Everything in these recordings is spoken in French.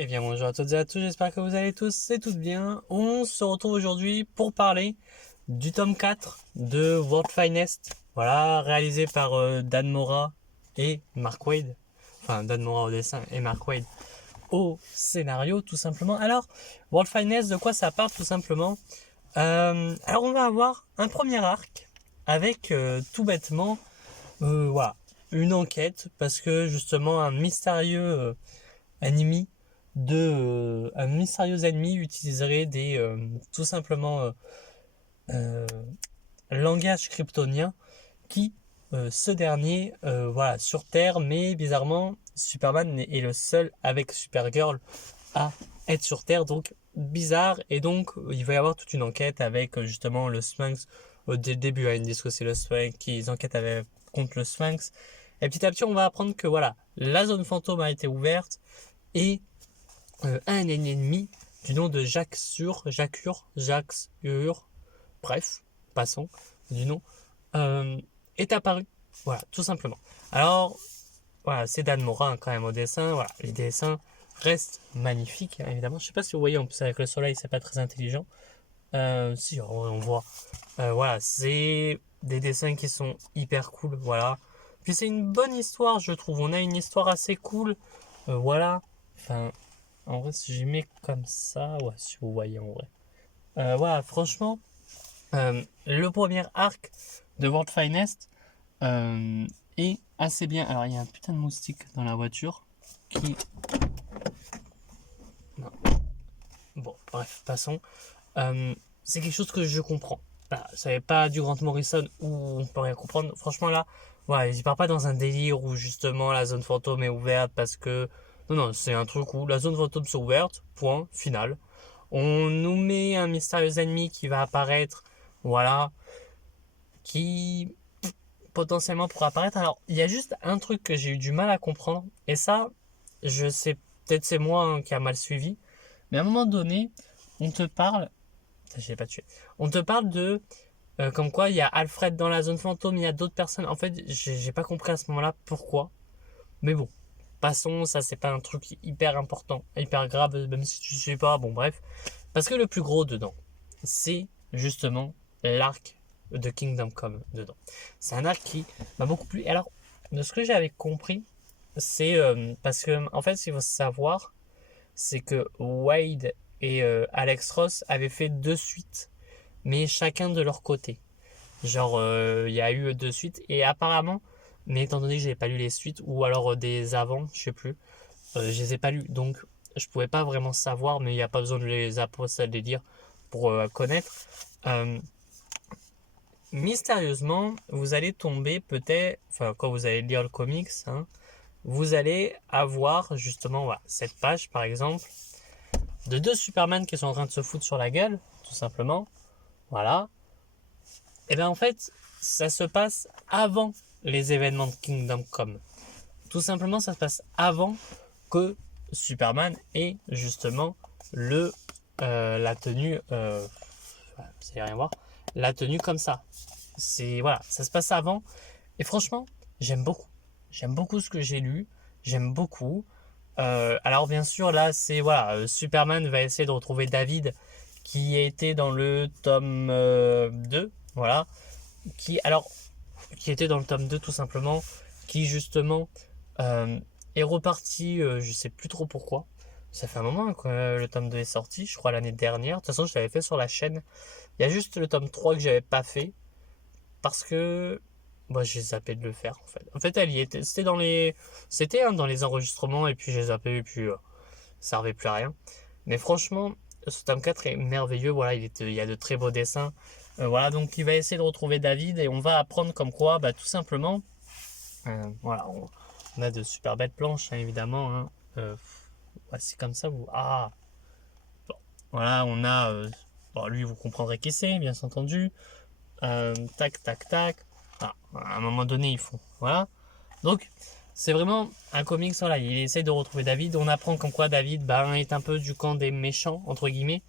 Eh bien bonjour à toutes et à tous, j'espère que vous allez tous et toutes bien. On se retrouve aujourd'hui pour parler du tome 4 de World Finest. Voilà, réalisé par Dan Mora et Mark Waid. Enfin, Dan Mora au dessin et Mark Waid au scénario tout simplement. Alors, World Finest, de quoi ça parle tout simplement? Alors on va avoir un premier arc avec tout bêtement, voilà, une enquête parce que justement un mystérieux ennemi un mystérieux ennemi utiliserait tout simplement euh, langage kryptonien qui ce dernier voilà sur Terre, mais bizarrement Superman est le seul avec Supergirl à être sur Terre, donc bizarre. Et donc il va y avoir toute une enquête avec justement le Sphinx. Dès le début, ils disent que c'est le Sphinx qui enquête contre le Sphinx, et petit à petit on va apprendre que voilà, la zone fantôme a été ouverte et un ennemi du nom de Jacques Ur, bref, passons du nom, euh, est apparu. Voilà, tout simplement. Alors, voilà, c'est Dan Mora quand même au dessin. Voilà, les dessins restent magnifiques, hein, évidemment. Je sais pas si vous voyez, en plus avec le soleil, c'est pas très intelligent. Si on voit, voilà, c'est des dessins qui sont hyper cool. Voilà. Puis c'est une bonne histoire, je trouve. On a une histoire assez cool. Voilà. Enfin, en vrai, si j'y mets comme ça, ouais, si vous voyez en vrai. Voilà, franchement, le premier arc de World Finest euh, est assez bien. Alors, il y a un putain de moustique dans la voiture qui. Non. Bon, bref, passons. C'est quelque chose que je comprends. Voilà, ça n'est pas du Grant Morrison où on peut rien comprendre. Franchement, là, voilà, il part pas dans un délire où justement la zone fantôme est ouverte parce que. Non, non, c'est un truc où la zone fantôme est ouverte, point, final. On nous met un mystérieux ennemi qui va apparaître, voilà, qui potentiellement pourra apparaître. Alors, il y a juste un truc que j'ai eu du mal à comprendre, et ça, je sais, peut-être c'est moi hein, qui a mal suivi, mais à un moment donné, on te parle, je l'ai pas tué, on te parle de, comme quoi il y a Alfred dans la zone fantôme, il y a d'autres personnes. En fait, j'ai pas compris à ce moment-là pourquoi, mais bon. Passons, ça c'est pas un truc hyper important, hyper grave, même si tu sais pas, bon bref. Parce que le plus gros dedans, c'est justement l'arc de Kingdom Come dedans. C'est un arc qui m'a beaucoup plu. Et alors, de ce que j'avais compris, c'est parce que en fait, ce qu'il faut savoir, c'est que Wade et Alex Ross avaient fait deux suites, mais chacun de leur côté. Genre, il y a eu deux suites et apparemment, mais étant donné que j'avais pas lu les suites ou alors des avant, je sais plus, je les ai pas lus, donc je pouvais pas vraiment savoir, mais il n'y a pas besoin de les apostles de les lire pour connaître. Euh, Mystérieusement, vous allez tomber peut-être, enfin quand vous allez lire le comics, hein, vous allez avoir justement voilà, cette page par exemple de deux Superman qui sont en train de se foutre sur la gueule, tout simplement. Voilà. Et bien en fait, ça se passe avant les événements de Kingdom Come. Tout simplement, ça se passe avant que Superman ait justement la tenue. Vous allez rien voir. La tenue comme ça. C'est voilà, ça se passe avant. Et franchement, j'aime beaucoup. J'aime beaucoup ce que j'ai lu. J'aime beaucoup. Alors bien sûr, là, c'est voilà, Superman va essayer de retrouver David qui a été dans le tome 2. Voilà. Alors, qui était dans le tome 2 tout simplement, qui justement euh, est reparti, je sais plus trop pourquoi. Ça fait un moment que le tome 2 est sorti, je crois l'année dernière. De toute façon, je l'avais fait sur la chaîne. Il y a juste le tome 3 que j'avais pas fait parce que moi j'ai zappé de le faire en fait. En fait, elle y était, c'était hein, dans les enregistrements et puis j'ai zappé et puis ça servait plus à rien. Mais franchement, ce tome 4 est merveilleux. Voilà, il y a de très beaux dessins. Voilà, donc il va essayer de retrouver David et on va apprendre comme quoi, bah, tout simplement, voilà, on a de super belles planches, hein, évidemment. Hein. Ouais, c'est comme ça, vous. Ah, bon. Voilà, on a. Bon, lui, vous comprendrez qui c'est, bien entendu. Tac, tac, tac. Ah, à un moment donné, ils font. Voilà. Donc, c'est vraiment un comics, voilà, il essaie de retrouver David. On apprend comme quoi David ben, est un peu du camp des méchants, entre guillemets.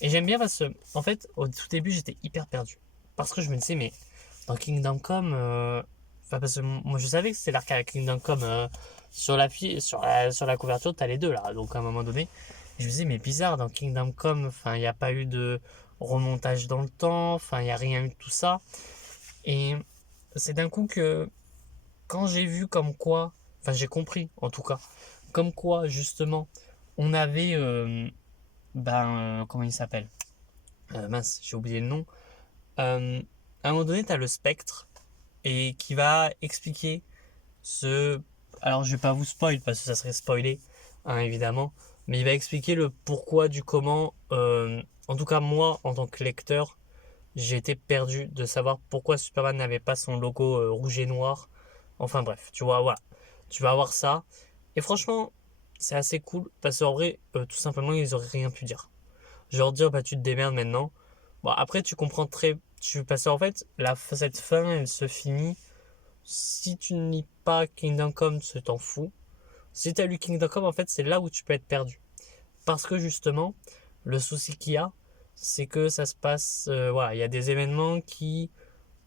Et j'aime bien parce que, en fait, au tout début, j'étais hyper perdu. Parce que je me disais, mais dans Kingdom Come, Enfin, parce que moi, je savais que c'était l'arc avec Kingdom Come. Sur la couverture, t'as les deux, là. Donc, à un moment donné, je me disais, mais bizarre, dans Kingdom Come, enfin, il n'y a pas eu de remontage dans le temps. Enfin, il n'y a rien eu de tout ça. Et c'est d'un coup que, quand j'ai vu comme quoi, enfin, j'ai compris, en tout cas, comme quoi, justement, on avait, comment il s'appelle? Mince, j'ai oublié le nom. À un moment donné, t'as le spectre et qui va expliquer ce. Alors, je vais pas vous spoil parce que ça serait spoilé, hein, évidemment, mais il va expliquer le pourquoi du comment. En tout cas, moi, en tant que lecteur, j'ai été perdu de savoir pourquoi Superman n'avait pas son logo rouge et noir. Enfin bref, tu vois, voilà. Tu vas avoir ça. Et franchement, c'est assez cool parce qu'en vrai, tout simplement, ils auraient rien pu dire. Genre dire, bah tu te démerdes maintenant. Bon, après, tu comprends très. Parce qu'en fait, cette fin, elle se finit. Si tu ne lis pas Kingdom Come, tu t'en fous. Si tu as lu Kingdom Come, en fait, c'est là où tu peux être perdu. Parce que justement, le souci qu'il y a, c'est que ça se passe. Voilà, il y a des événements qui.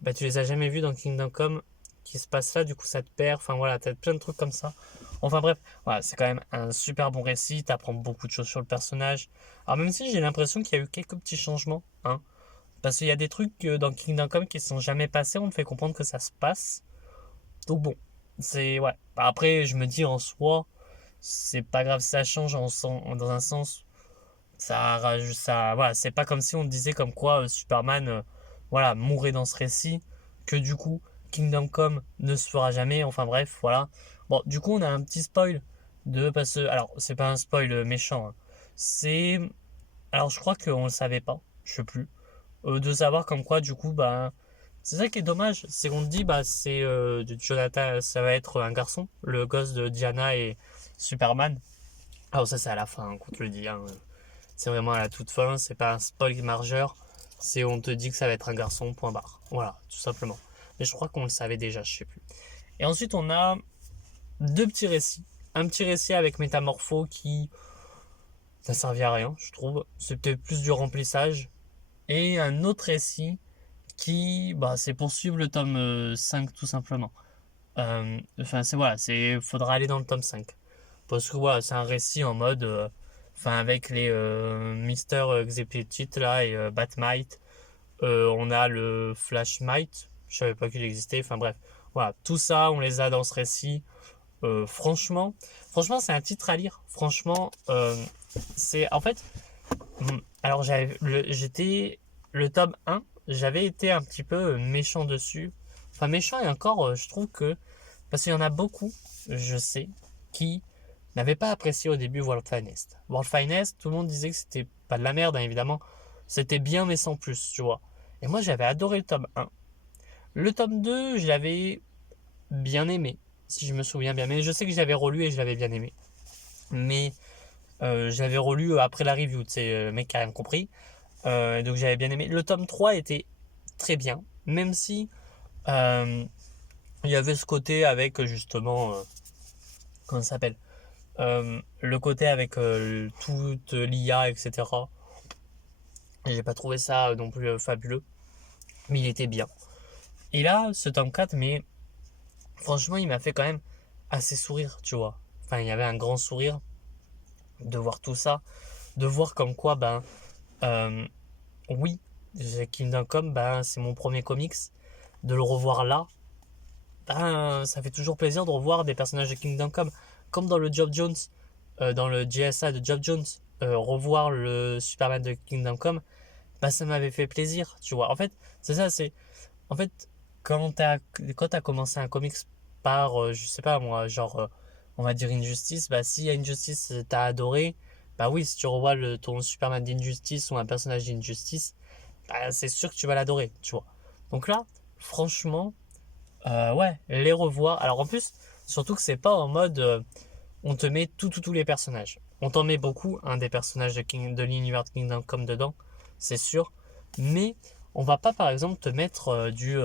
Bah, tu les as jamais vus dans Kingdom Come qui se passent là, du coup, ça te perd. Enfin, voilà, t'as plein de trucs comme ça. Enfin, bref, voilà, c'est quand même un super bon récit. T'apprends beaucoup de choses sur le personnage. Alors, même si j'ai l'impression qu'il y a eu quelques petits changements, hein, parce qu'il y a des trucs dans Kingdom Come qui ne sont jamais passés, on te fait comprendre que ça se passe. Donc bon, c'est ouais. Après, je me dis en soi, c'est pas grave si ça change dans un sens. Ça rajoute ça. Voilà, c'est pas comme si on disait comme quoi Superman, voilà, mourrait dans ce récit, que du coup Kingdom Come ne se fera jamais. Enfin bref, voilà. Bon, du coup, on a un petit spoil de parce que alors c'est pas un spoil méchant. Hein. C'est alors je crois qu'on le savait pas, je sais plus, de savoir comme quoi du coup bah c'est ça qui est dommage, c'est qu'on te dit bah c'est Jonathan, ça va être un garçon, le gosse de Diana et Superman. Alors ça c'est à la fin qu'on te le dit, hein. C'est vraiment à la toute fin, c'est pas un spoil majeur, c'est on te dit que ça va être un garçon, point barre. Voilà, tout simplement. Mais je crois qu'on le savait déjà, je sais plus. Et ensuite on a deux petits récits. Un petit récit avec Métamorpho qui n'a servi à rien, je trouve. C'était plus du remplissage. Et un autre récit qui bah, c'est poursuivre le tome 5 tout simplement. Enfin c'est voilà, faudra aller dans le tome 5. Parce que voilà, c'est un récit en mode enfin avec les Mister Executed là et Batmite, on a le Flashmite, je savais pas qu'il existait, enfin bref. Voilà, tout ça on les a dans ce récit. Franchement c'est un titre à lire. Franchement c'est en fait alors j'étais le tome 1, j'avais été un petit peu méchant dessus. Enfin méchant et encore je trouve que parce qu'il y en a beaucoup, je sais, qui n'avaient pas apprécié au début World Finest. World Finest, tout le monde disait que c'était pas de la merde, hein, évidemment. C'était bien mais sans plus, tu vois. Et moi j'avais adoré le tome 1. Le tome 2, je l'avais bien aimé, si je me souviens bien. Mais je sais que je l'avais relu et je l'avais bien aimé. Mais je l'avais relu après la review, tu sais, le mec qui a rien compris. Donc j'avais bien aimé. Le tome 3 était très bien, même si il y avait ce côté avec justement, comment ça s'appelle, le côté avec toute l'IA, etc. J'ai pas trouvé ça non plus fabuleux, mais il était bien. Et là, ce tome 4, mais franchement, il m'a fait quand même assez sourire, tu vois. Enfin, il y avait un grand sourire de voir tout ça, de voir comme quoi, ben, euh, oui, Kingdom Come, ben, c'est mon premier comics. De le revoir là, ben, ça fait toujours plaisir de revoir des personnages de Kingdom Come. Comme dans le Geoff Jones, dans le JSA de Geoff Jones, revoir le Superman de Kingdom Come, ben, ça m'avait fait plaisir, tu vois. En fait, c'est ça, c'est. En fait, quand t'as commencé un comics par, je sais pas moi, genre, on va dire Injustice, bah si Injustice t'as adoré, bah oui, si tu revois ton Superman d'Injustice ou un personnage d'Injustice, bah c'est sûr que tu vas l'adorer, tu vois. Donc là, franchement, ouais, les revoir. Alors en plus, surtout que c'est pas en mode, on te met tous les personnages. On t'en met beaucoup, un des personnages de l'univers de Kingdom Come dedans, c'est sûr. Mais on va pas par exemple te mettre du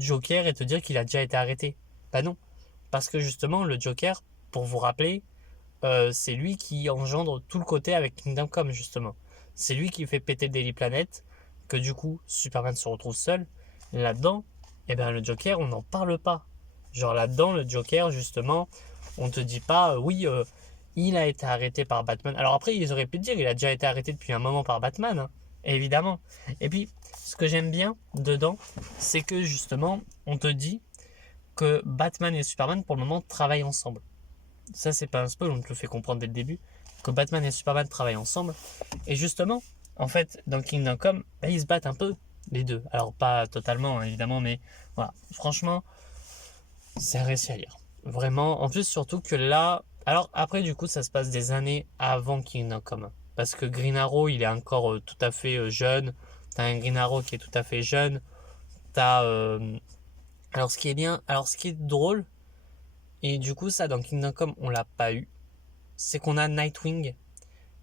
Joker et te dire qu'il a déjà été arrêté. Bah non. Parce que justement, le Joker, pour vous rappeler, c'est lui qui engendre tout le côté avec Kingdom Come, justement. C'est lui qui fait péter Daily Planet, que du coup, Superman se retrouve seul là-dedans. et bien le Joker, on n'en parle pas. Genre là-dedans, le Joker, justement, on te dit pas, oui, il a été arrêté par Batman. Alors après, ils auraient pu te dire, il a déjà été arrêté depuis un moment par Batman, hein, évidemment. Et puis, ce que j'aime bien dedans, c'est que justement, on te dit que Batman et Superman, pour le moment, travaillent ensemble. Ça, c'est pas un spoil, on te le fait comprendre dès le début, que Batman et Superman travaillent ensemble. Et justement, en fait, dans Kingdom Come, bah, ils se battent un peu, les deux. Alors, pas totalement, évidemment, mais voilà. Franchement, c'est un récit à lire. Vraiment. En plus, surtout que là. Alors, après, du coup, ça se passe des années avant Kingdom Come. Parce que Green Arrow, il est encore tout à fait jeune. T'as un Green Arrow qui est tout à fait jeune. T'as. Alors, ce qui est bien. Alors, ce qui est drôle. Et du coup, ça, dans Kingdom Come, on l'a pas eu. C'est qu'on a Nightwing.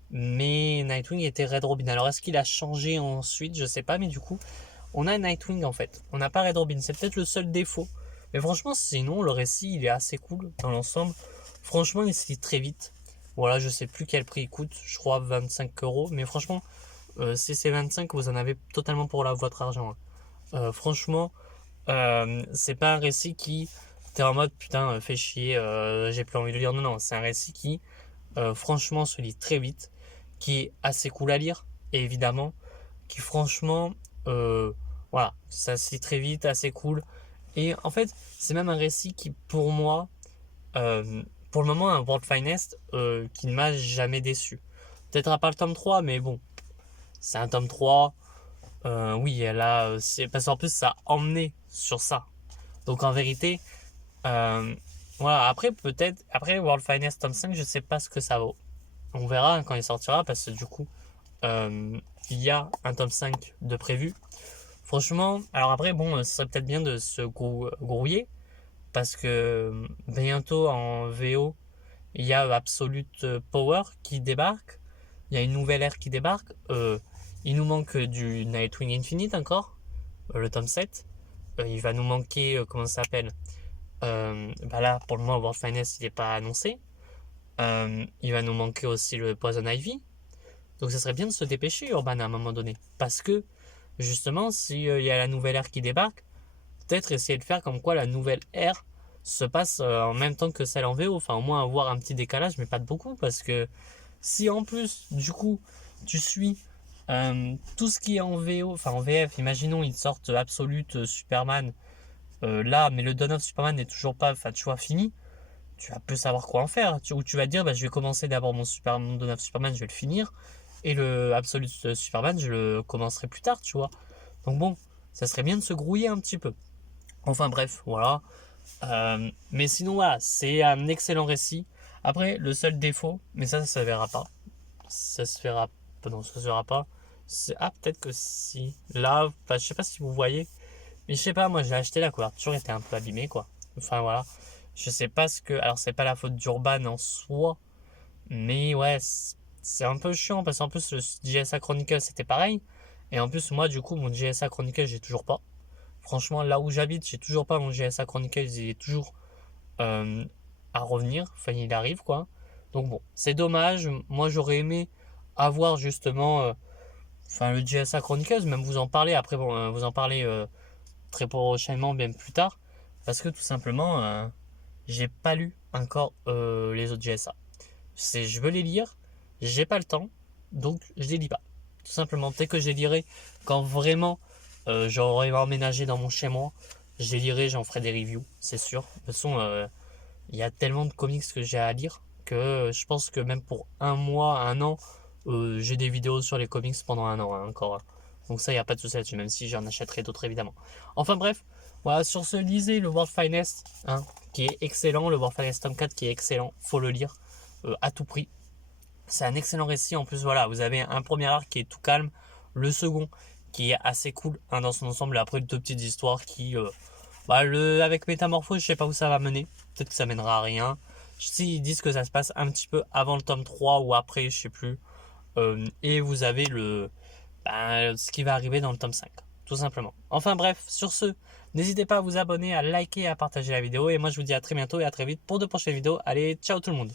Mais Nightwing était Red Robin. Alors, est-ce qu'il a changé ensuite? Je sais pas. Mais du coup, on a Nightwing en fait. On n'a pas Red Robin. C'est peut-être le seul défaut. Mais franchement, sinon, le récit, il est assez cool dans l'ensemble. Franchement, il se lit très vite. Voilà, je sais plus quel prix il coûte. Je crois 25 euros. Mais franchement, si c'est 25, vous en avez totalement pour votre argent, hein. Franchement, c'est pas un récit qui... T'es en mode, putain, fais chier, j'ai plus envie de lire. Non, non, c'est un récit qui, franchement, se lit très vite. Qui est assez cool à lire. Et évidemment, qui franchement... voilà, ça se lit très vite, assez cool. Et en fait, c'est même un récit qui, pour moi, pour le moment, un World Finest qui ne m'a jamais déçu. Peut-être à part le tome 3, mais bon, c'est un tome 3. Oui, c'est parce qu'en plus, ça a emmené sur ça. Donc en vérité, voilà, après, peut-être, après World Finest tome 5, je sais pas ce que ça vaut. On verra quand il sortira, parce que du coup, il y a un tome 5 de prévu. Franchement, alors après, bon, ce serait peut-être bien de se grouiller, parce que bientôt en VO, il y a Absolute Power qui débarque, il y a une nouvelle ère qui débarque, il nous manque du Nightwing Infinite encore, le tome 7, il va nous manquer, comment ça s'appelle, bah là, pour le moment, World Finest, il n'est pas annoncé, il va nous manquer aussi le Poison Ivy, donc ça serait bien de se dépêcher, Urban, à un moment donné, parce que, justement, s'il y a la nouvelle ère qui débarque, peut-être essayer de faire comme quoi la nouvelle ère se passe en même temps que celle en VO. Enfin, au moins avoir un petit décalage, mais pas de beaucoup. Parce que si en plus, du coup, tu suis tout ce qui est en VO, enfin en VF, imaginons ils sortent Absolute Superman là, mais le Dawn of Superman n'est toujours pas, enfin, tu vois, fini. Tu vas plus savoir quoi en faire. Ou tu vas te dire, bah, je vais commencer d'abord mon Dawn of Superman, je vais le finir. Et le Absolute Superman, je le commencerai plus tard, tu vois. Donc bon, ça serait bien de se grouiller un petit peu. Enfin bref, voilà. Mais sinon, voilà, c'est un excellent récit. Après, le seul défaut, mais ça se verra pas. Ça se verra pas. Non, ça se verra pas. Ah, peut-être que si. Là, enfin, je sais pas si vous voyez. Mais je sais pas, moi j'ai acheté la couverture, était un peu abîmée, quoi. Enfin voilà. Je sais pas ce que. Alors, c'est pas la faute d'Urban en soi. Mais ouais, c'est un peu chiant parce qu'en plus, le JSA Chronicle c'était pareil. Et en plus, moi, du coup, mon JSA Chronicle, j'ai toujours pas. Franchement, là où j'habite, j'ai toujours pas mon GSA Chronicles, il est toujours à revenir. Enfin, il arrive quoi. Donc bon, c'est dommage. Moi, j'aurais aimé avoir justement, enfin, le GSA Chronicles, même vous en parler après, bon, vous en parler très prochainement, bien plus tard, parce que tout simplement, j'ai pas lu encore les autres GSA. Je veux les lire, j'ai pas le temps, donc je les lis pas. Tout simplement, peut-être que je les lirai quand vraiment j'aurai emménagé dans mon chez-moi. Je les lirai, j'en ferai des reviews, c'est sûr. De toute façon, il y a tellement de comics que j'ai à lire que je pense que même pour un mois, un an, j'ai des vidéos sur les comics pendant un an, hein, encore. Donc ça, il n'y a pas de souci là-dessus, même si j'en achèterai d'autres évidemment. Enfin bref, voilà, sur ce, lisez le World Finest, hein, qui est excellent, le World Finest tome 4 qui est excellent, faut le lire à tout prix. C'est un excellent récit, en plus voilà, vous avez un premier arc qui est tout calme, le second qui est assez cool hein, dans son ensemble, et après deux petites histoires qui, avec Métamorphose, je sais pas où ça va mener, peut-être que ça mènera à rien. S'ils disent que ça se passe un petit peu avant le tome 3 ou après, je sais plus. Et vous avez ce qui va arriver dans le tome 5, tout simplement. Enfin bref, sur ce, n'hésitez pas à vous abonner, à liker et à partager la vidéo. Et moi je vous dis à très bientôt et à très vite pour de prochaines vidéos. Allez, ciao tout le monde!